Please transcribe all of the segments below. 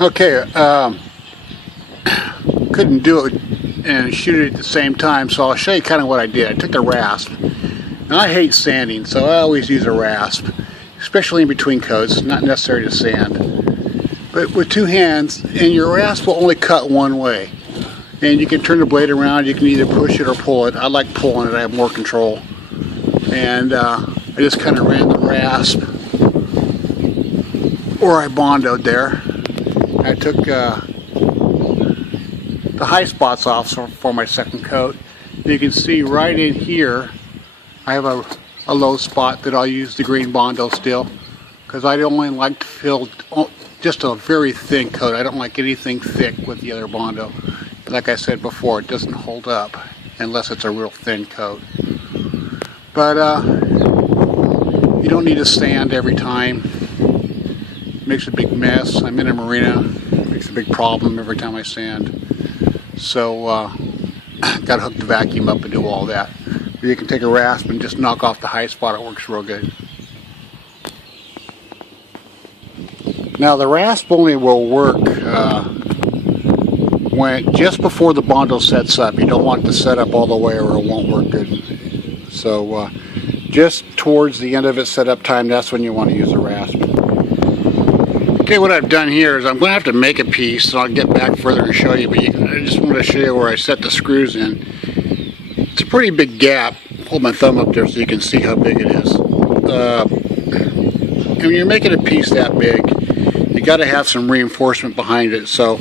Okay, couldn't do it and shoot it at the same time, so I'll show you kind of what I did. I took the rasp. Now I hate sanding, so I always use a rasp, especially in between coats. It's not necessary to sand. But with two hands, and your rasp will only cut one way. And you can turn the blade around, you can either push it or pull it. I like pulling it, I have more control. And I just kind of ran the rasp, or I bondoed there. I took the high spots off for my second coat. You can see right in here I have a low spot that I'll use the green Bondo still, because I only like to fill just a very thin coat. I don't like anything thick with the other Bondo. Like I said before, it doesn't hold up unless it's a real thin coat. But you don't need to sand every time. It makes a big mess. I'm in a marina. It makes a big problem every time I sand. So got to hook the vacuum up and do all that. But you can take a rasp and just knock off the high spot. It works real good. Now the rasp only will work when just before the Bondo sets up. You don't want it to set up all the way or it won't work good. So just towards the end of its setup time, that's when you want to use a rasp. Okay, what I've done here is I'm going to have to make a piece, so I'll get back further and show you, but I just want to show you where I set the screws in. It's a pretty big gap. Hold my thumb up there so you can see how big it is. And when you're making a piece that big, you got to have some reinforcement behind it. So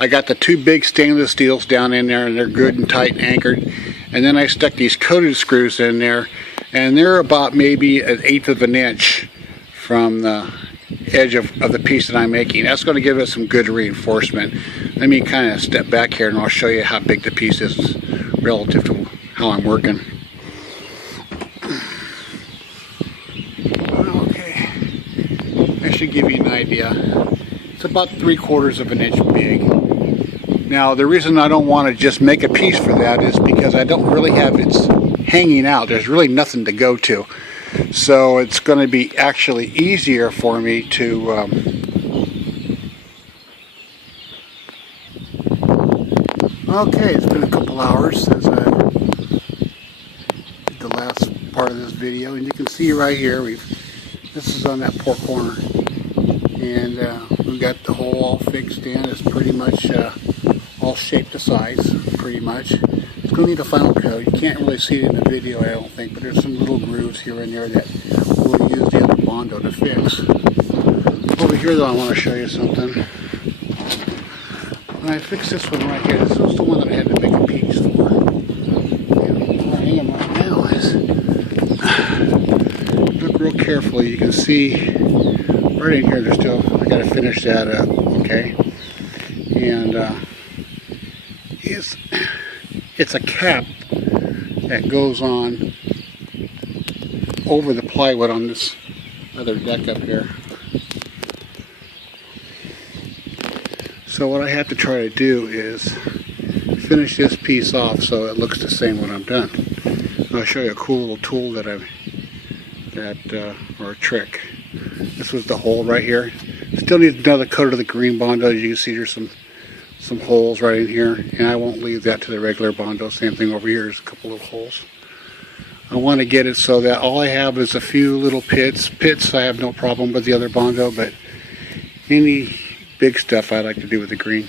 I got the two big stainless steels down in there, and they're good and tight and anchored. And then I stuck these coated screws in there, and they're about maybe 1/8 of an inch from the edge of the piece that I'm making. That's going to give it some good reinforcement. Let me kind of step back here and I'll show you how big the piece is relative to how I'm working. Okay, that should give you an idea. It's about 3/4 of an inch big. Now the reason I don't want to just make a piece for that is because I don't really have it hanging out. There's really nothing to go to. So it's going to be actually easier for me to okay, it's been a couple hours since I did the last part of this video, and you can see right here this is on that port corner, and we got the hole all fixed in. It's pretty much all shaped to size, pretty much. It's going to need a final coat. You can't really see it in the video, I don't think, but there's some little grooves here and there that we'll use the other Bondo to fix. Over here though, I want to show you something. When I fixed this one right here, this was the one that I had to make a piece for. And where I am right now is, look real carefully, you can see right in here, I got to finish that up, okay? And it's a cap that goes on over the plywood on this other deck up here. So what I have to try to do is finish this piece off so it looks the same when I'm done. I'll show you a cool little tool or a trick. This was the hole right here. Still needs another coat of the green Bondo. As you can see, there's some holes right in here, and I won't leave that to the regular Bondo. Same thing over here, there's a couple of holes. I want to get it so that all I have is a few little pits. Pits I have no problem with the other Bondo, but any big stuff I like to do with the green.